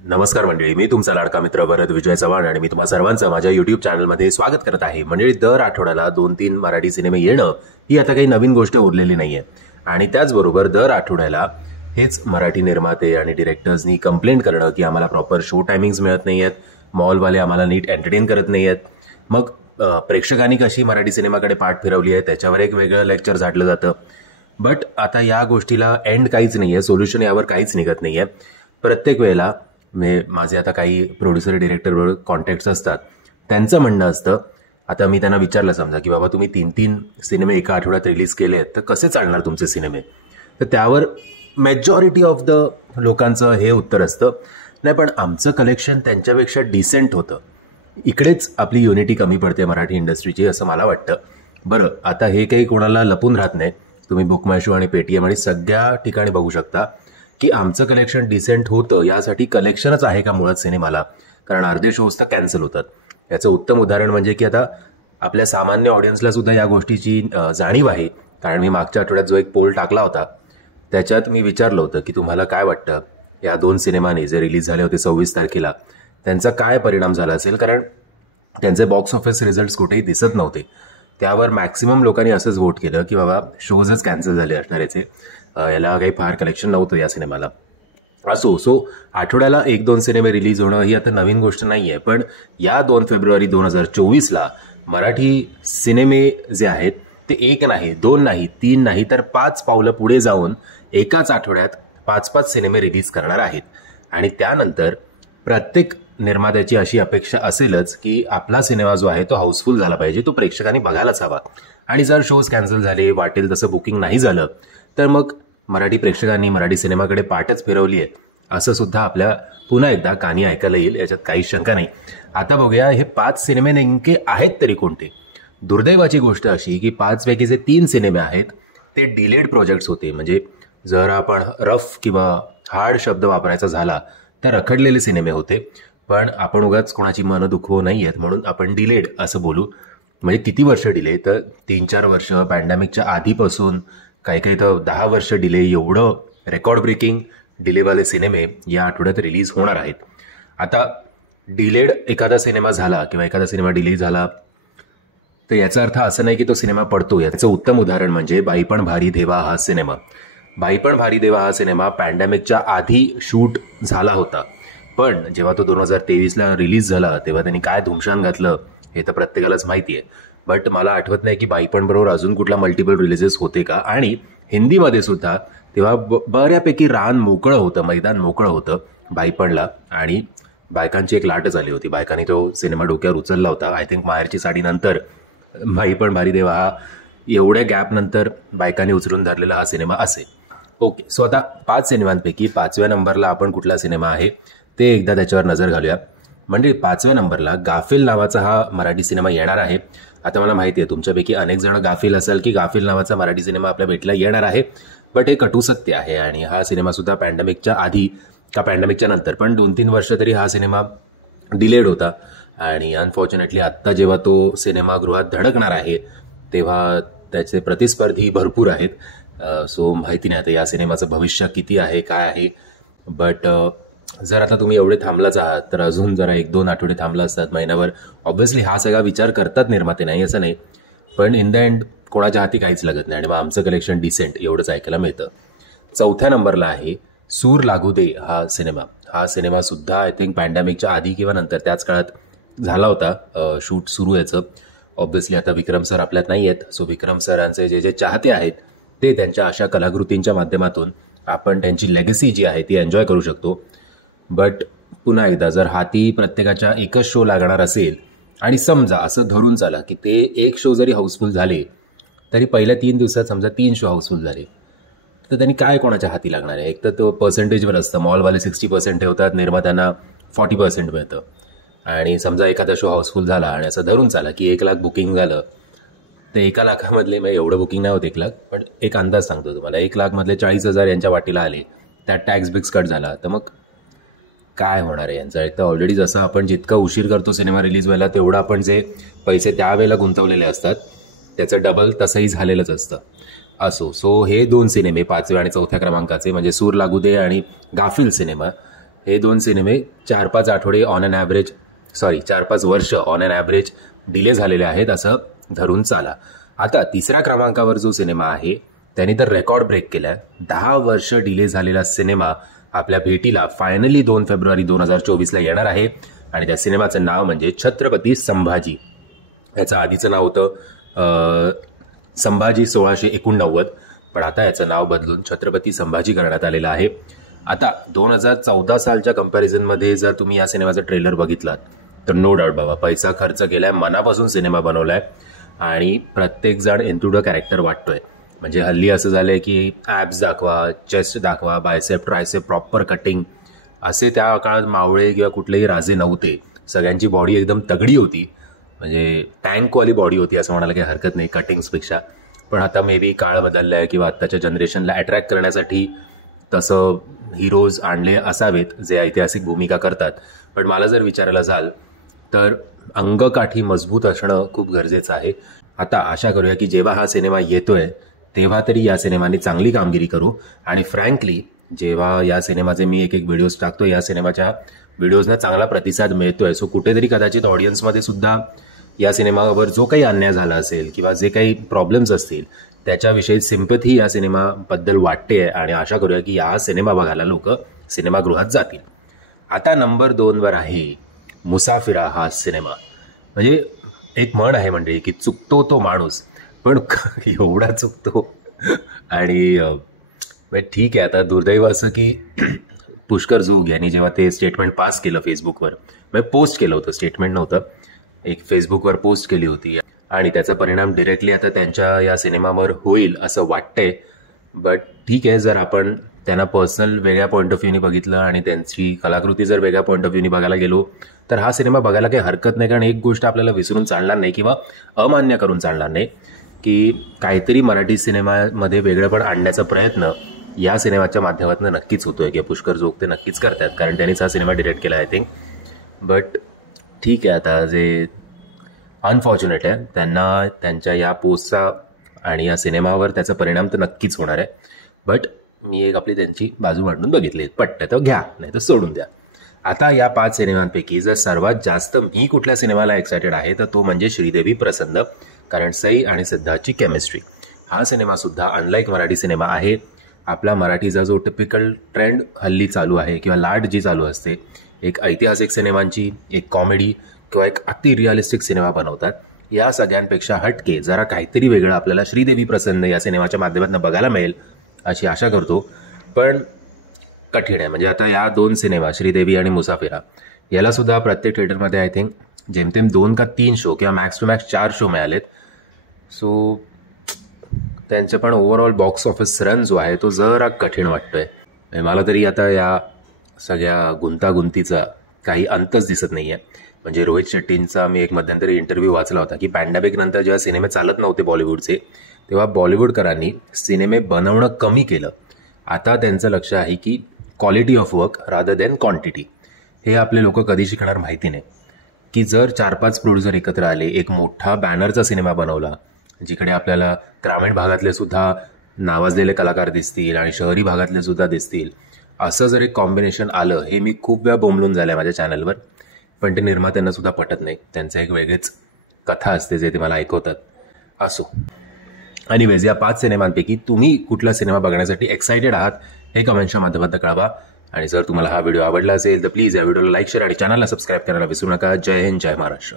नमस्कार मंडळी, मी तुमचा लाडका मित्र भरत विजय चव्हाण आणि मी तुम्हा सर्वांचं माझ्या युट्यूब चॅनलमध्ये स्वागत करत आहे. मंडळी, दर आठवड्याला 2-3 मराठी सिनेमे येणं ही आता काही नवीन गोष्ट उरलेली नाहीये आणि त्याचबरोबर दर आठवड्याला हेच मराठी निर्माते आणि डिरेक्टर्सनी कंप्लेंट करणं की आम्हाला प्रॉपर शो टायमिंग्स मिळत नाही आहेत, मॉलवाले आम्हाला नीट एंटरटेन करत नाही आहेत. मग प्रेक्षकांनी कशी मराठी सिनेमाकडे पाठ फिरवली आहे त्याच्यावर एक वेगळं लेक्चर झाडलं जातं. बट आता या गोष्टीला एंड काहीच नाही आहे, सोल्युशन यावर काहीच निघत नाही आहे. प्रत्येक वेळेला माझे आता काही प्रोड्युसर डिरेक्टरवर कॉन्टॅक्ट्स असतात, त्यांचं म्हणणं असतं, आता मी त्यांना विचारलं समजा की बाबा तुम्ही 3-3 सिनेमे एका आठवड्यात रिलीज केले तर कसे चालणार तुमचे सिनेमे, तर त्यावर मेजॉरिटी ऑफ द लोकांचं हे उत्तर असतं, नाही पण आमचं कलेक्शन त्यांच्यापेक्षा डिसेंट होतं. इकडेच आपली युनिटी कमी पडते मराठी इंडस्ट्रीची असं मला वाटतं. बरं, आता हे काही कोणाला लपून राहत नाही, तुम्ही बुक माय शो आणि पेटीएम आणि सगळ्या ठिकाणी बघू शकता की आमचं कलेक्शन डिसेंट होतं. यासाठी कलेक्शनच आहे का मुळात सिनेमाला, कारण अर्धे शोज तर कॅन्सल होतात. याचं उत्तम उदाहरण म्हणजे की आता आपल्या सामान्य ऑडियन्सला सुद्धा या गोष्टीची जाणीव आहे, कारण मी मागच्या आठवड्यात जो एक पोल टाकला होता त्याच्यात मी विचारलं होतं की तुम्हाला काय वाटतं या 2 सिनेमाने जे रिलीज झाले होते 26 तारखेला त्यांचा काय परिणाम झाला असेल, कारण त्यांचे बॉक्स ऑफिस रिझल्ट्स कुठेही दिसत नव्हते. त्यावर मॅक्सिमम लोकांनी असंच वोट केलं की बाबा शोजच कॅन्सल झाले असणार याचे, याला काही फार कलेक्शन नव्हतं या सिनेमाला. सो आठवड्याला 1-2 सिनेमे रिलीज होणं ही आता नवीन गोष्ट नाही आहे. पण या 2 फेब्रुवारी 2024ला मराठी सिनेमे जे आहेत ते 1 नाही, 2 नाही, 3 नाही, तर 5 पावलं पुढे जाऊन एकाच आठवड्यात 5-5 सिनेमे रिलीज करणार आहेत. आणि त्यानंतर प्रत्येक निर्मात्याची अशी अपेक्षा असेलच की आपला सिनेमा जो आहे तो हाऊसफुल झाला पाहिजे, तो प्रेक्षकांनी बघायलाच हवा. आणि जर शोज कॅन्सल झाले, वाटेल तसं बुकिंग नाही झालं, तर मग मराठी प्रेक्षकांनी मराठी सिनेमाकडे पाठच फिरवली आहे असं सुद्धा आपल्या पुन्हा एकदा कानी ऐकायला येईल, याच्यात काही शंका नाही. आता बघूया हे 5 सिनेमे नेमके आहेत तरी कोणते. दुर्दैवाची गोष्ट अशी की 5 पैकी जे 3 सिनेमे आहेत ते डिलेड प्रोजेक्ट्स होते. म्हणजे जर आपण रफ किंवा हार्ड शब्द वापरायचा झाला तर रखडलेले सिनेमे होते. पण आपण उगाच कोणाची मनं दुखवू नाही आहेत म्हणून आपण डिलेड असं बोलू. म्हणजे किती वर्ष डिले, तर 3-4 वर्ष, पॅन्डेमिकच्या आधीपासून काही काही तर 10 वर्ष डिले, एवढं रेकॉर्ड ब्रेकिंग डिलेवाले सिनेमे या आठवड्यात रिलीज होणार आहेत. आता डिलेड एखादा सिनेमा झाला किंवा एखादा सिनेमा डिले झाला तर याचा अर्थ असं नाही की तो सिनेमा पडतो. याचं उत्तम उदाहरण म्हणजे बाई पण भारी देवा हा सिनेमा. बाई पण भारी देवा हा सिनेमा पॅन्डेमिकच्या आधी शूट झाला होता, पण जेव्हा तो 2023ला रिलीज झाला तेव्हा त्यांनी काय धुमशान घातलं हे तर प्रत्येकालाच माहिती आहे. बट मला आठवत नाही की बाईपण बरोबर अजून कुठला मल्टिपल रिलीजेस होते का. आणि हिंदीमध्ये सुद्धा तेव्हा बऱ्यापैकी रान मोकळं होतं, मैदान मोकळं होतं बाईपणला, आणि बायकांची एक लाटच आली होती. बायकांनी तो सिनेमा डोक्यावर उचलला होता. आय थिंक माहेरची साडीनंतर बाईपण भारी देवा हा एवढ्या गॅपनंतर बायकांनी उचलून धरलेला हा सिनेमा असेल. ओके, सो आता 5 सिनेमांपैकी 5व्या नंबरला आपण कुठला सिनेमा आहे ते एकदा त्याच्यावर नजर घालूया. म्हणजे 5व्या नंबरला गाफिल नावाचा हा मराठी सिनेमा येणार आहे. आता मला माहिती आहे तुमच्यापैकी अनेक जण गाफिल असेल की गाफिल नावाचा मराठी सिनेमा आपल्या भेटला येणार आहे, बट हे कटू सत्य आहे. आणि हा सिनेमा सुद्धा पॅन्डेमिकच्या आधी का पॅन्डेमिकच्या नंतर पण 2-3 वर्ष तरी हा सिनेमा डिलेड होता. आणि अनफॉर्च्युनेटली आत्ता जेव्हा तो सिनेमागृहात धडकणार आहे तेव्हा त्याचे प्रतिस्पर्धी भरपूर आहेत. सो माहिती नाही आता या सिनेमाचं भविष्य किती आहे, काय आहे. बट जर आता तुम्ही एवढे थांबलाच आहात तर अजून जरा 1-2 आठवडे थांबला असतात, महिनाभर. ऑब्व्हियसली हा सगळा विचार करतात निर्माते, नाही असं नाही, पण इन द एंड कोणाच्या हाती काहीच लागत नाही आणि मग आमचं कलेक्शन डिसेंट एवढंच ऐकायला मिळतं. 4थ्या नंबरला आहे सूर लागू दे हा सिनेमा. हा सिनेमा सुद्धा आय थिंक पॅन्डेमिकच्या आधी किंवा नंतर त्याच काळात झाला होता शूट सुरू याचं. ऑब्व्हियसली आता विक्रम सर आपल्यात नाही आहेत, सो विक्रम सरांचे जे चाहते आहेत ते त्यांच्या अशा कलाकृतींच्या माध्यमातून आपण त्यांची लेगसी जी आहे ती एन्जॉय करू शकतो. बट पुन्हा एकदा जर हाती प्रत्येकाच्या एकच शो लागणार असेल आणि समजा असं धरून चाला की ते एक शो जरी हाऊसफुल झाले तरी पहिल्या 3 दिवसात समजा 3 शो हाऊसफुल झाले तर त्यांनी काय कोणाच्या हाती लागणार आहे. एक तर तो पर्सेंटेजवर असतं, मॉलवाले 60% ठेवतात, निर्मात्यांना 40% मिळतं. आणि समजा एखादा शो हाऊसफुल झाला आणि असं धरून चाला की 1 लाख बुकिंग झालं, तर 1 लाखामधले म्हणजे एवढं बुकिंग नाही होत 1 लाख, पण एक अंदाज सांगतो तुम्हाला, 1 लाखमधले 40,000 यांच्या वाटीला आले, त्यात टॅक्स बिक्स कट झाला तर मग काय होणार आहे यांचं. एक तर ऑलरेडी जसं आपण जितका उशीर करतो सिनेमा रिलीज व्हायला तेवढं आपण जे पैसे त्यावेळेला गुंतवलेले असतात त्याचं डबल तसंही झालेलंच असतं. सो हे 2 सिनेमे 5व्या आणि 4थ्या क्रमांकाचे म्हणजे सूर लागू दे आणि गाफिल सिनेमा हे 2 सिनेमे 4-5 आठवडे ऑन अन ॲव्हरेज 4-5 वर्ष ऑन अन ॲव्हरेज डिले झालेले आहेत असं धरून चाला. आता 3ऱ्या क्रमांकावर जो सिनेमा आहे त्यांनी तर रेकॉर्ड ब्रेक केलाय. 10 वर्ष डिले झालेला सिनेमा आपल्या भेटीला फायनली 2 फेब्रुवारी 2024ला येणार आहे आणि त्या सिनेमाचं नाव म्हणजे छत्रपती संभाजी. याचं आधीचं नाव होतं संभाजी 1689, पण आता याचं नाव बदलून छत्रपती संभाजी करण्यात आलेलं आहे. आता 2014 सालच्या कंपॅरिझनमध्ये जर तुम्ही या सिनेमाचा ट्रेलर बघितलात तर नो डाऊट बाबा पैसा खर्च केलाय, मनापासून सिनेमा बनवलाय आणि प्रत्येक जण एन्थुडो कॅरेक्टर वाटतोय. म्हणजे हल्ली असं झालंय की ॲब्स दाखवा, चेस्ट दाखवा, बायसेप ट्रायसेप प्रॉपर कटिंग, असे त्या काळात मावळे किंवा कुठलेही राजे नव्हते. सगळ्यांची बॉडी एकदम तगडी होती, म्हणजे टँकवाली बॉडी होती असं म्हणायला काही हरकत नाही कटिंग्सपेक्षा. पण आता मे बी काळ बदलला आहे किंवा आत्ताच्या जनरेशनला अट्रॅक्ट करण्यासाठी तसं हिरोज आणले असावेत जे ऐतिहासिक भूमिका करतात. पण मला जर विचारायला जाल तर अंगकाठी मजबूत असणं खूप गरजेचं आहे. आता आशा करूया की जेव्हा हा सिनेमा येतोय तेव्हा तरी या सिनेमाने चांगली कामगिरी करू. आणि फ्रँकली जेव्हा या सिनेमाचे मी एक व्हिडिओज टाकतो, या सिनेमाच्या व्हिडिओजना चांगला प्रतिसाद मिळतोय. सो कुठेतरी कदाचित ऑडियन्समध्ये सुद्धा या सिनेमावर जो काही अन्याय झाला असेल किंवा जे काही प्रॉब्लेम्स असतील त्याच्याविषयी सिम्पथी या सिनेमाबद्दल वाटते आणि आशा करूया की या सिनेमा बघायला लोक सिनेमागृहात जातील. आता नंबर 2वर आहे मुसाफिरा हा सिनेमा. म्हणजे एक म्हण आहे म्हणजे की चुकतो तो माणूस, पण एवढा चुकतो. आणि ठीक आहे, आता दुर्दैव असं की पुष्कर जोग यांनी जेव्हा ते स्टेटमेंट पास केलं फेसबुकवर, म्हणजे पोस्ट केलं होतं, स्टेटमेंट नव्हतं, एक फेसबुकवर पोस्ट केली होती आणि त्याचा परिणाम डिरेक्टली आता त्यांच्या या सिनेमावर होईल असं वाटतंय. बट ठीक आहे, जर आपण त्यांना पर्सनल वेगळ्या पॉईंट ऑफ व्ह्यूनी बघितलं आणि त्यांची कलाकृती जर वेगळ्या पॉईंट ऑफ व्ह्यूनी बघायला गेलो तर हा सिनेमा बघायला काही हरकत नाही. कारण एक गोष्ट आपल्याला विसरून चालणार नाही किंवा अमान्य करून चालणार नाही की काहीतरी मराठी सिनेमामध्ये वेगळं पण आणण्याचा प्रयत्न या सिनेमाच्या माध्यमातून नक्कीच होतोय किंवा पुष्कर जोग ते नक्कीच करतात, कारण त्यांनीच हा सिनेमा डिरेक्ट केला आय थिंक. बट ठीक आहे, आता जे अनफॉर्च्युनेट आहे त्यांना त्यांच्या या पोस्टचा आणि या सिनेमावर त्याचा परिणाम तर नक्कीच होणार आहे. बट मी एक आपली त्यांची बाजू मांडून बघितली, पटतं तर घ्या, नाही तर सोडून द्या. आता या 5 सिनेमांपैकी जर सर्वात जास्त मी कुठल्या सिनेमाला एक्सायटेड आहे तर तो म्हणजे श्रीदेवी प्रसन्न, कारण सई आणि सिद्धार्थची केमिस्ट्री. हा सिनेमा सुद्धा अनलाईक मराठी सिनेमा आहे. आपला मराठीचा जो टिपिकल ट्रेंड हल्ली चालू आहे किंवा लाट जी चालू असते, एक ऐतिहासिक सिनेमांची, एक कॉमेडी किंवा एक अति रिअलिस्टिक सिनेमा बनवतात, या सगळ्यांपेक्षा हटके जरा काहीतरी वेगळं आपल्याला श्रीदेवी प्रसन्न या सिनेमाच्या माध्यमातून बघायला मिळेल अशी आशा करतो. पण कठीण आहे. म्हणजे आता या 2 सिनेमा श्रीदेवी आणि मुसाफिरा याला सुद्धा प्रत्येक थिएटरमध्ये आय थिंक जेमतेम 2 का 3 शो किंवा मॅक्स टू मॅक्स 4 शो मिळालेत. सो त्यांचे पण ओव्हरऑल बॉक्स ऑफिस रन जो आहे तो जरा कठीण वाटतोय. मला तरी आता या सगळ्या गुंतागुंतीचा काही अंतच दिसत नाही आहे. म्हणजे रोहित शेट्टींचा मी एक मध्यंतरी इंटरव्ह्यू वाचला होता की पॅन्डेमिक नंतर जेव्हा सिनेमे चालत नव्हते बॉलिवूडचे तेव्हा बॉलिवूडकरांनी सिनेमे बनवणं कमी केलं. आता त्यांचं लक्ष आहे की quality of work rather than quantity. हे आपले लोक कधी शिकणार माहिती नाही. की जर 4-5 प्रोड्युसर एकत्र आले, एक मोठा बॅनरचा सिनेमा बनवला जिकडे आपल्याला ग्रामीण भागातले सुद्धा नावाजलेले कलाकार दिसतील आणि शहरी भागातले सुद्धा दिसतील, असं जर एक कॉम्बिनेशन आलं, हे मी खूप वेळा बोंबलून झालं आहे माझ्या चॅनलवर, पण ते निर्मात्यांना सुद्धा पटत नाही. त्यांचं एक वेगळीच कथा असते जे ते मला ऐकवतात. असो, एनिवेज या 5 सिनेमांपैकी तुम्ही कुठला सिनेमा बघण्यासाठी एक्सायटेड आहात हे कमेंटच्या माध्यमातून कळवा. आणि जर तुम्हाला हा व्हिडिओ आवडला असेल तर प्लीज या व्हिडिओला लाईक, शेअर आणि चॅनलला सबस्क्राईब करायला विसरू नका. जय हिंद, जय महाराष्ट्र.